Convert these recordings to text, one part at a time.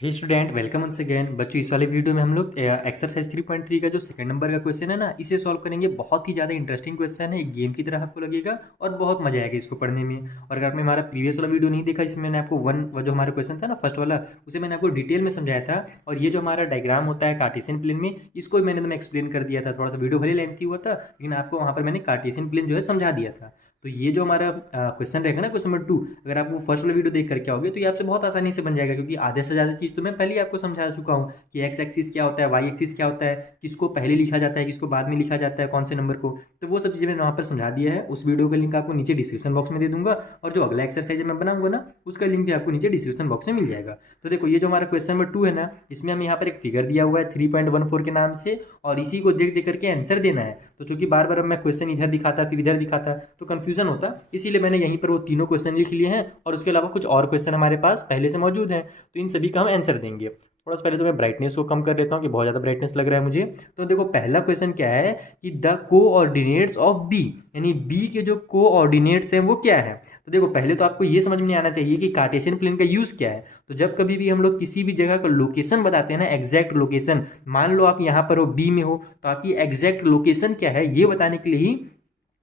हे student, welcome once again. बच्चों, इस वाले वीडियो में हम लोग एक्सरसाइज 3.3 का जो सेकंड नंबर का क्वेश्चन है ना, इसे सॉल्व करेंगे। बहुत ही ज़्यादा इंटरेस्टिंग क्वेश्चन है, एक गेम की तरह आपको लगेगा और बहुत मजा आएगा इसको पढ़ने में। और अगर आपने हमारा प्रीवियस वाला वीडियो नहीं देखा जिसमें मैंने आपको जो हमारा क्वेश्चन था ना फर्स्ट वाला, उसे मैंने आपको डिटेल में समझाया था। और ये जो हमारा डायग्राम होता है कार्टेशियन प्लेन में, इसको भी मैंने तुम्हें एक्सप्लेन कर दिया था। थोड़ा सा वीडियो भले लेंथी हुआ था, लेकिन आपको वहाँ पर मैंने कार्टेशियन प्लेन जो है समझा दिया था। तो ये जो हमारा क्वेश्चन रहेगा ना, क्वेश्चन नंबर 2, अगर आप वो फर्स्ट वाला वीडियो देख करके आओगे तो ये आपसे बहुत आसानी से बन जाएगा, क्योंकि आधे से ज़्यादा चीज़ तो मैं पहले ही आपको समझा चुका हूँ कि एक्स एक्सिस क्या होता है, वाई एक्सिस क्या होता है, किसको पहले लिखा जाता है, किसको बाद में लिखा जाता है, कौन से नंबर को। तो वो सब चीज़ें मैंने वहाँ पर समझा दिया है। उस वीडियो का लिंक आपको नीचे डिस्क्रिप्शन बॉक्स में दे दूंगा, और जो अगला एक्सरसाइज मैं बनाऊंगा ना, उसका लिंक भी आपको नीचे डिस्क्रिप्शन बॉक्स में मिल जाएगा। तो देखो, ये जो हमारा क्वेश्चन नंबर 2 है ना, इसमें हम यहाँ पर एक फिगर दिया हुआ है 3.14 के नाम से, और इसी को देख देख करके आंसर देना है। तो चूंकि बार बार मैं क्वेश्चन इधर दिखाता फिर इधर दिखाता तो कंफ्यूजन होता, इसीलिए मैंने यहीं पर वो तीनों क्वेश्चन लिख लिए हैं, और उसके अलावा कुछ और क्वेश्चन हमारे पास पहले से मौजूद हैं। तो इन सभी का हम आंसर देंगे। थोड़ा सा पहले तो मैं ब्राइटनेस को कम कर लेता हूँ कि बहुत ज़्यादा ब्राइटनेस लग रहा है मुझे। तो देखो, पहला क्वेश्चन क्या है कि द कोऑर्डिनेट्स ऑफ बी, यानी बी के जो कोऑर्डिनेट्स हैं वो क्या है। तो देखो, पहले तो आपको ये समझ में आना चाहिए कि कार्टेशियन प्लेन का यूज़ क्या है। तो जब कभी भी हम लोग किसी भी जगह का लोकेशन बताते हैं ना, एग्जैक्ट लोकेशन, मान लो आप यहाँ पर हो, बी में हो, तो आपकी एग्जैक्ट लोकेशन क्या है ये बताने के लिए ही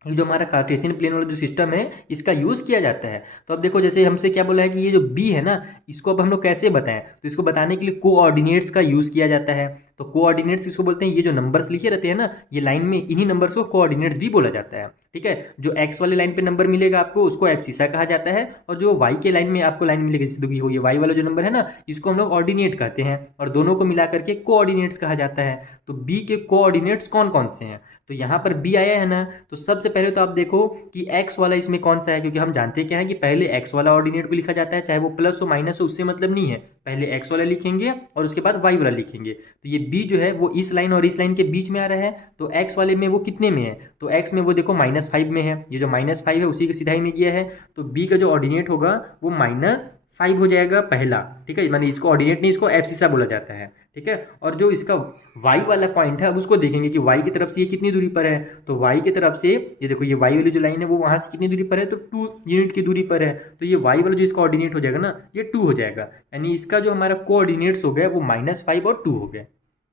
ये जो हमारा कार्टेशियन प्लेन वाला जो सिस्टम है इसका यूज़ किया जाता है। तो अब देखो, जैसे हमसे क्या बोला है कि ये जो बी है ना, इसको अब हम लोग कैसे बताएं। तो इसको बताने के लिए कोऑर्डिनेट्स का यूज़ किया जाता है। तो कोऑर्डिनेट्स इसको बोलते हैं, ये जो नंबर्स लिखे रहते हैं ना ये लाइन में, इन्हीं नंबर्स को कोऑर्डिनेट्स भी बोला जाता है। ठीक है, जो एक्स वाले लाइन पे नंबर मिलेगा आपको, उसको एब्सिसा कहा जाता है। और जो वाई के लाइन में आपको लाइन मिलेगी, जैसे देखिए हो, ये वाई वाला जो नंबर है ना, इसको हम लोग ऑर्डिनेट कहते हैं, और दोनों को मिला करके कोऑर्डिनेट्स कहा जाता है। तो बी के कोऑर्डिनेट्स कौन कौन से हैं, तो यहाँ पर बी आया है ना, तो सबसे पहले तो आप देखो कि एक्स वाला इसमें कौन सा है, क्योंकि हम जानते क्या है कि पहले एक्स वाला ऑर्डिनेट को लिखा जाता है, चाहे वो प्लस हो माइनस हो, उससे मतलब नहीं है। पहले एक्स वाला लिखेंगे और उसके बाद वाई वाला लिखेंगे। तो ये बी जो है वो इस लाइन और इस लाइन के बीच में आ रहा है। तो एक्स वाले में वो कितने में है, तो एक्स में वो देखो -5 में है। ये जो -5 है उसी के सिधाई में गया है। तो बी का जो ऑर्डिनेट होगा वो -5 हो जाएगा पहला। ठीक है, मैंने इसको ऑर्डिनेट नहीं, इसको एब्सिसा बोला जाता है। ठीक है, और जो इसका वाई वाला पॉइंट है अब उसको देखेंगे कि वाई की तरफ से ये कितनी दूरी पर है। तो वाई की तरफ से ये देखो, ये वाई वाली जो लाइन है वो वहाँ से कितनी दूरी पर है, तो 2 यूनिट की दूरी पर है। तो ये वाई वाला जो इसका ऑर्डिनेट हो जाएगा ना, ये 2 हो जाएगा। यानी इसका जो हमारा कोऑर्डिनेट्स हो गया वो -5 और 2 हो गए।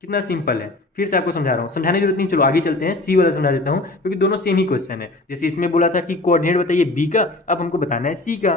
कितना सिंपल है। फिर से आपको समझा रहा हूँ, समझाने की जरूरत नहीं, चलो आगे चलते हैं, सी वाला समझा देता हूँ, क्योंकि दोनों सेम ही क्वेश्चन है। जैसे इसमें बोला था कि कोऑर्डिनेट बताइए बी का, अब हमको बताना है सी का।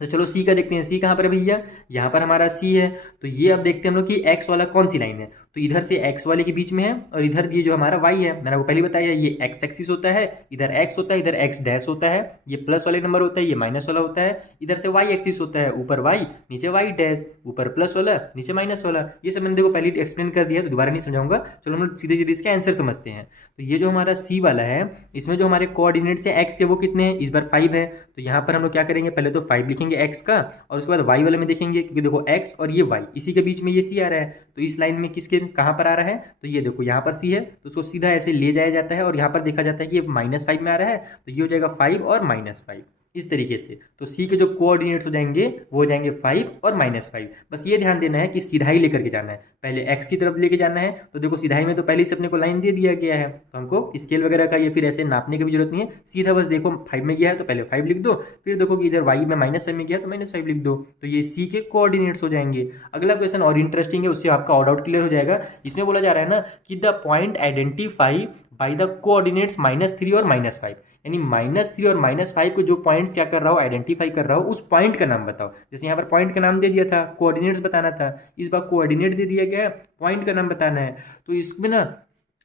तो चलो सी का देखते हैं। सी कहाँ पर है भैया, यहाँ पर हमारा सी है। तो ये अब देखते हैं हम लोग कि एक्स वाला कौन सी लाइन है। तो इधर से एक्स वाले के बीच में है, और इधर ये जो हमारा वाई है, मैंने आपको पहले बताया, ये एक्स एक्सिस होता है, इधर एक्स होता है, इधर एक्स डैश होता है, ये प्लस वाले नंबर होता है, ये माइनस वाला होता है। इधर से वाई एक्सिस होता है, ऊपर वाई नीचे वाई डैश, ऊपर प्लस वाला नीचे माइनस वाला। ये सब मैंने देखो पहले एक्सप्लेन कर दिया, तो दोबारा नहीं समझाऊंगा। चलो हम लोग सीधे सीधे इसके आंसर समझते हैं। तो ये जो हमारा सी वाला है, इसमें जो हमारे कोऑर्डिनेट्स है एक्स के वो कितने हैं, इस बार 5 है। तो यहाँ पर हम लोग क्या करेंगे, पहले तो 5 लिखेंगे एक्स का, और उसके बाद वाई वाले में देखेंगे, क्योंकि देखो एक्स और ये वाई इसी के बीच में ये सी आ रहा है। तो इस लाइन में किसके कहाँ पर आ रहा है, तो ये देखो यहाँ पर सी है, तो उसको सीधा ऐसे ले जाया जाता है, और यहाँ पर देखा जाता है कि ये -5 में आ रहा है। तो ये हो जाएगा 5 और -5, इस तरीके से। तो सी के जो कोऑर्डिनेट्स हो जाएंगे वो हो जाएंगे 5 और -5। बस ये ध्यान देना है कि सिधाई लेकर के जाना है, पहले एक्स की तरफ लेके जाना है। तो देखो, सिधाई में तो पहले से अपने को लाइन दे दिया गया है, तो हमको स्केल वगैरह का ये फिर ऐसे नापने की भी जरूरत नहीं है। सीधा बस देखो 5 में गया है तो पहले 5 लिख दो, फिर देखो कि इधर वाई में -5 में गया तो -5 लिख दो। तो ये सी के कोऑर्डिनेट्स हो जाएंगे। अगला क्वेश्चन और इंटरेस्टिंग है, उससे आपका ऑल डाउट क्लियर हो जाएगा। इसमें बोला जा रहा है ना कि the point identify by the coordinates -3 और -5, यानी -3 और -5 को जो पॉइंट्स क्या कर रहा हो, आइडेंटिफाई कर रहा हो, उस पॉइंट का नाम बताओ। जैसे यहाँ पर पॉइंट का नाम दे दिया था, कोऑर्डिनेट्स बताना था, इस बार कोऑर्डिनेट दे दिया गया है, पॉइंट का नाम बताना है। तो इसमें ना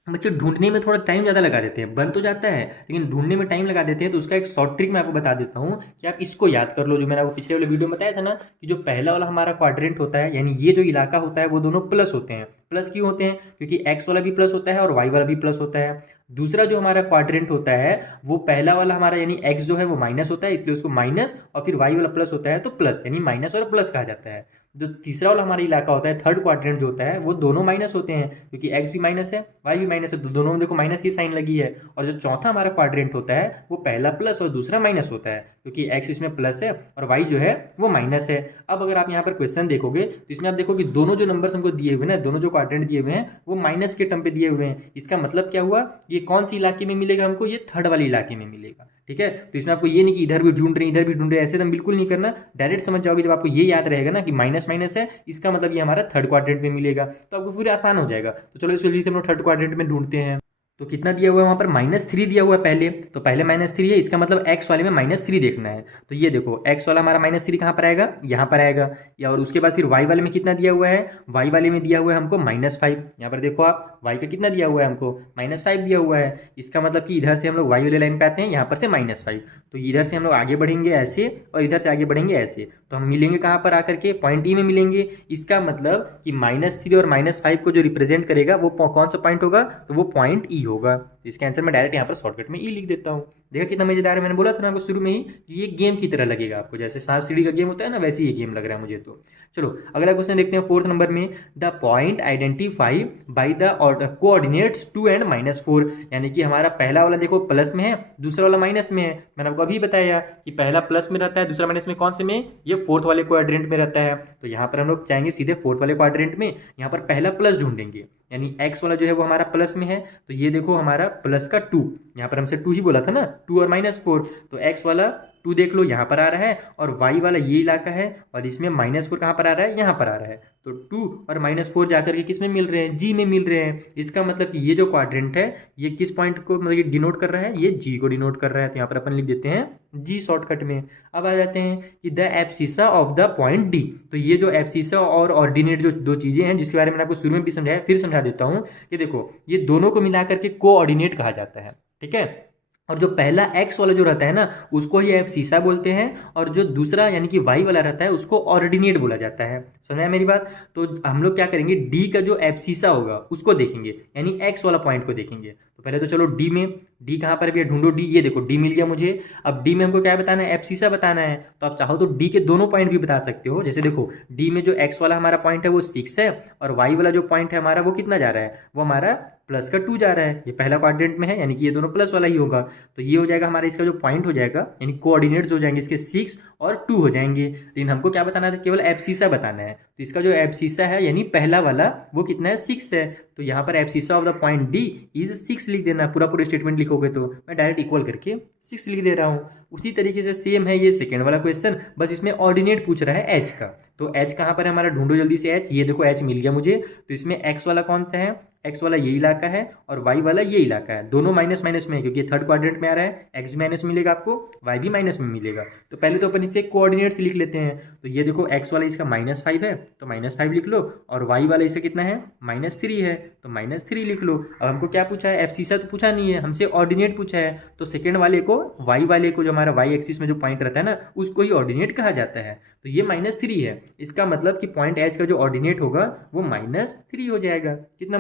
बच्चे ढूंढने में थोड़ा टाइम ज़्यादा लगा देते हैं, बन तो जाता है लेकिन ढूंढने में टाइम लगा देते हैं। तो उसका एक शॉर्ट ट्रिक मैं आपको बता देता हूँ कि आप इसको याद कर लो, जो मैंने आपको पिछले वाले वीडियो में बताया था ना, कि जो पहला वाला हमारा क्वाड्रेंट होता है, यानी ये जो इलाका होता है वो दोनों प्लस होते हैं। प्लस क्यों होते हैं, क्योंकि एक्स वाला भी प्लस होता है और वाई वाला भी प्लस होता है। दूसरा जो हमारा क्वाड्रेंट होता है वो पहला वाला हमारा, यानी एक्स जो है वो माइनस होता है, इसलिए उसको माइनस, और फिर वाई वाला प्लस होता है तो प्लस, यानी माइनस और प्लस कहा जाता है। जो तीसरा वाला हमारा इलाका होता है, थर्ड क्वाड्रेंट जो होता है, वो दोनों माइनस होते हैं, क्योंकि एक्स भी माइनस है वाई भी माइनस है, तो दोनों में देखो माइनस की साइन लगी है। और जो चौथा हमारा क्वाड्रेंट होता है वो पहला प्लस और दूसरा माइनस होता है, क्योंकि एक्स इसमें प्लस है और वाई जो है वो माइनस है। अब अगर आप यहाँ पर क्वेश्चन देखोगे तो इसमें आप देखो कि दोनों जो नंबर्स हमको दिए हुए हैं, दोनों जो क्वाड्रेंट दिए हुए हैं वो माइनस के टर्म पे दिए हुए हैं। इसका मतलब क्या हुआ, ये कौन सी इलाके में मिलेगा हमको, ये थर्ड वाले इलाके में मिलेगा। ठीक है। तो इसमें आपको ये नहीं कि इधर भी ढूंढ रहे हैं इधर भी ढूंढ रहे हैं, ऐसे एकदम बिल्कुल नहीं करना। डायरेक्ट समझ जाओगे जब आपको ये याद रहेगा ना कि माइनस माइनस है, इसका मतलब ये हमारा थर्ड क्वाड्रेंट में मिलेगा, तो आपको पूरा आसान हो जाएगा। तो चलो इसको जल्दी से हम लोग थर्ड क्वाड्रेंट में ढूंढते हैं। तो कितना दिया हुआ है वहाँ पर, -3 दिया हुआ है पहले, तो पहले -3 है, इसका मतलब x वाले में -3 देखना है। तो ये देखो x वाला हमारा -3 कहाँ पर आएगा, यहाँ पर आएगा। या और उसके बाद फिर y वाले में कितना दिया हुआ है, y वाले में दिया हुआ है हमको -5। यहाँ पर देखो आप y का कितना दिया हुआ है हमको, -5 दिया हुआ है। इसका मतलब कि इधर से हम लोग y वाले लाइन पे आते हैं, यहाँ पर से -5। तो इधर से हम लोग आगे बढ़ेंगे ऐसे और इधर से आगे बढ़ेंगे ऐसे, तो हम मिलेंगे कहाँ पर आकर के, पॉइंट ई में मिलेंगे। इसका मतलब कि -3 और -5 को जो रिप्रेजेंट करेगा वो कौन सा पॉइंट होगा, तो वो पॉइंट ई होगा। तो इसका आंसर मैं डायरेक्ट यहाँ पर शॉर्टकट में ई लिख देता हूँ। देखा कितना मजेदार है, मैंने बोला था ना आपको शुरू में ही कि ये गेम की तरह लगेगा आपको, जैसे सांप सीढ़ी का गेम होता है ना, वैसे ही ये गेम लग रहा है मुझे। तो चलो अगला क्वेश्चन देखते हैं, 4th नंबर में, the point identify by the coordinates 2 and -4। यानी कि हमारा पहला वाला देखो प्लस में है, दूसरा वाला माइनस में है। मैंने आपको अभी बताया कि पहला प्लस में रहता है, दूसरा माइनस में, कौन से में, ये 4th वाले क्वाड्रेंट में रहता है। तो यहाँ पर हम लोग जाएंगे सीधे 4th वाले क्वाड्रेंट में, यहाँ पर पहला प्लस ढूंढेंगे, यानी x वाला जो है वो हमारा प्लस में है। तो ये देखो हमारा प्लस का 2, यहाँ पर हमसे 2 ही बोला था ना, 2 और -4, तो x वाला 2 देख लो यहाँ पर आ रहा है, और y वाला ये इलाका है, और इसमें -4 कहाँ पर आ रहा है, यहाँ पर आ रहा है। तो 2 और -4 जाकर के किस में मिल रहे हैं, g में मिल रहे हैं। इसका मतलब कि ये जो क्वाड्रेंट है ये किस पॉइंट को मतलब डिनोट कर रहा है, ये g को डिनोट कर रहा है। तो यहाँ पर अपन लिख देते हैं g शॉर्टकट में। अब आ जाते हैं कि the abscissa of the point d। तो ये जो एब्सिसा और ऑर्डिनेट जो दो चीज़ें हैं, जिसके बारे में आपको शुरू में भी समझाया, फिर समझा देता हूँ कि देखो ये दोनों को मिलाकर के कोऑर्डिनेट कहा जाता है, ठीक है। और जो पहला x वाला जो रहता है ना, उसको ही एब्सिसा बोलते हैं, और जो दूसरा यानी कि y वाला रहता है उसको ऑर्डिनेट बोला जाता है। समझ में मेरी बात। तो हम लोग क्या करेंगे, d का जो एब्सिसा होगा उसको देखेंगे, यानी x वाला पॉइंट को देखेंगे। तो पहले तो चलो d में, d कहाँ पर भी है, ढूंढो d। ये देखो d मिल गया मुझे। अब d में हमको क्या बताना है, एब्सिसा बताना है। तो आप चाहो तो d के दोनों पॉइंट भी बता सकते हो। जैसे देखो d में जो x वाला हमारा पॉइंट है वो 6 है, और y वाला जो पॉइंट है हमारा वो कितना जा रहा है, वो हमारा प्लस का 2 जा रहा है। ये पहला क्वाड्रेंट में है, यानी कि ये दोनों प्लस वाला ही होगा। तो ये हो जाएगा हमारा, इसका जो पॉइंट हो जाएगा, यानी कोऑर्डिनेट्स हो जाएंगे इसके 6 और 2 हो जाएंगे। लेकिन हमको क्या बताना था, केवल एब्सिसा बताना है। तो इसका जो एब्सिसा है यानी पहला वाला वो कितना है, 6 है। तो यहाँ पर abscissa of the point D is 6 लिख देना। पूरा पूरा स्टेटमेंट लिखोगे तो मैं डायरेक्ट इक्वल करके 6 लिख दे रहा हूँ। उसी तरीके से सेम है ये सेकेंड वाला क्वेश्चन, बस इसमें ऑर्डिनेट पूछ रहा है एच का। तो एच कहाँ पर है हमारा, ढूंढो जल्दी से एच। ये देखो एच मिल गया मुझे। तो इसमें एक्स वाला कौन सा है, एक्स वाला ये इलाका है, और वाई वाला ये इलाका है। दोनों माइनस माइनस में है क्योंकि थर्ड क्वाड्रेंट में आ रहा है। एक्स भी माइनस मिलेगा आपको, वाई भी माइनस में मिलेगा। तो पहले तो अपन इसके कोऑर्डिनेट्स लिख लेते हैं। तो ये देखो एक्स वाला इसका -5 है, तो -5 लिख लो, और वाई वाला इसका कितना है, -3 है, तो -3 लिख लो। अब हमको क्या पूछा है, एब्सिसा तो पूछा नहीं है, हमसे ऑर्डिनेट पूछा है। तो सेकेंड वाले को, वाई वाले को, जो हमारा वाई एक्सिस में जो पॉइंट रहता है ना, उसको ही ऑर्डिनेट कहा जाता है। तो ये -3 है, इसका मतलब कि पॉइंट एच का जो ऑर्डिनेट होगा वो -3 हो जाएगा। कितना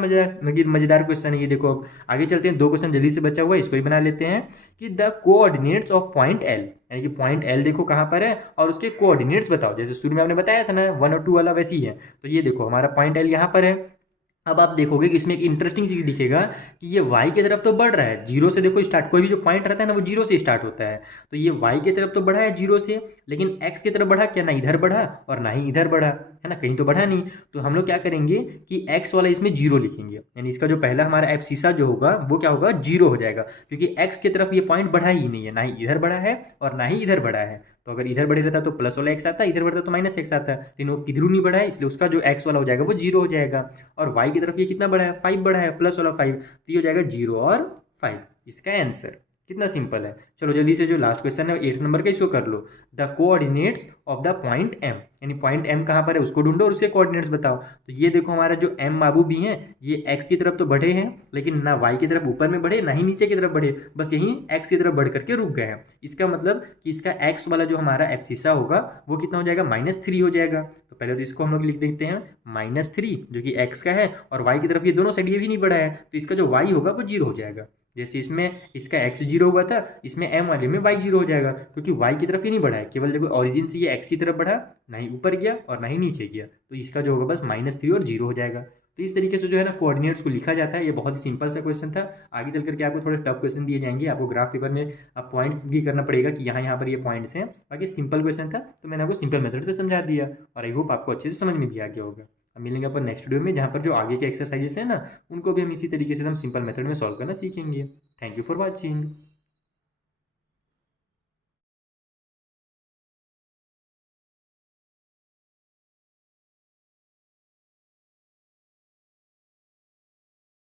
मजेदार क्वेश्चन है ये। देखो अब आगे चलते हैं, 2 क्वेश्चन जल्दी से बचा हुआ है, इसको ही बना लेते हैं कि the coordinates of point L, यानी कि पॉइंट एल देखो कहाँ पर है और उसके कोऑर्डिनेट्स बताओ। जैसे शुरू में आपने बताया था ना 1 और 2 वाला, वैसी है। तो ये देखो हमारा पॉइंट एल यहाँ पर है। अब आप देखोगे कि इसमें एक इंटरेस्टिंग चीज़ दिखेगा कि ये y की तरफ तो बढ़ रहा है, जीरो से देखो स्टार्ट, कोई भी जो पॉइंट रहता है ना वो जीरो से स्टार्ट होता है। तो ये y की तरफ तो बढ़ा है जीरो से, लेकिन x की तरफ बढ़ा क्या, ना इधर बढ़ा और ना ही इधर बढ़ा, है ना, कहीं तो बढ़ा नहीं। तो हम लोग क्या करेंगे कि x वाला इसमें जीरो लिखेंगे, यानी इसका जो पहला हमारा एब्सिसा जो होगा वो क्या होगा, जीरो हो जाएगा, क्योंकि x की तरफ ये पॉइंट बढ़ा ही नहीं है, ना ही इधर बढ़ा है और ना ही इधर बढ़ा है। तो अगर इधर बढ़े रहता तो प्लस वाला एक्स आता, इधर बढ़ता तो -x आता, लेकिन वो किधर नहीं बढ़ा है, इसलिए उसका जो एक्स वाला हो जाएगा वो जीरो हो जाएगा। और वाई की तरफ ये कितना बढ़ा है, 5 बढ़ा है, प्लस वाला 5, तो ये हो जाएगा 0 और 5, इसका आंसर। कितना सिंपल है। चलो जल्दी से जो लास्ट क्वेश्चन है 8 नंबर का, इसको कर लो। The coordinates of the point M, यानी पॉइंट एम कहाँ पर है उसको ढूंढो और उसके कोऑर्डिनेट्स बताओ। तो ये देखो हमारा जो एम बाबू भी हैं, ये एक्स की तरफ तो बढ़े हैं, लेकिन ना वाई की तरफ ऊपर में बढ़े, ना ही नीचे की तरफ बढ़े, बस यहीं एक्स की तरफ बढ़ करके रुक गए हैं। इसका मतलब कि इसका एक्स वाला जो हमारा एब्सिसा होगा वो कितना हो जाएगा, -3 हो जाएगा। तो पहले तो इसको हम लोग लिख देते हैं -3, जो कि एक्स का है, और वाई की तरफ ये दोनों साइड ये भी नहीं बढ़ा है, तो इसका जो वाई होगा वो 0 हो जाएगा। जैसे इसमें इसका x 0 हुआ था, इसमें m वाले में y 0 हो जाएगा, क्योंकि y की तरफ ही नहीं बढ़ा है, केवल देखो ओरिजिन से ये x की तरफ बढ़ा, ना ही ऊपर गया और ना ही नीचे गया, तो इसका जो होगा बस -3 और 0 हो जाएगा। तो इस तरीके से जो है ना कोऑर्डिनेट्स को लिखा जाता है। ये बहुत ही सिंपल सा क्वेश्चन था। आगे चल करके आपको थोड़े टफ क्वेश्चन दिए जाएंगे, आपको ग्राफ पेपर में आप पॉइंट्स भी करना पड़ेगा कि यहाँ पर ये पॉइंट्स हैं। बाकी सिंपल क्वेश्चन था तो मैंने आपको सिंपल मेथड से समझा दिया, और आई होप आपको अच्छे से समझ में भी आ गया होगा। अब मिलेंगे अपन नेक्स्ट वीडियो में, जहाँ पर जो आगे के एक्सरसाइजेस हैं ना उनको भी हम इसी तरीके से हम सिंपल मेथड में सॉल्व करना सीखेंगे। Thank you for watching.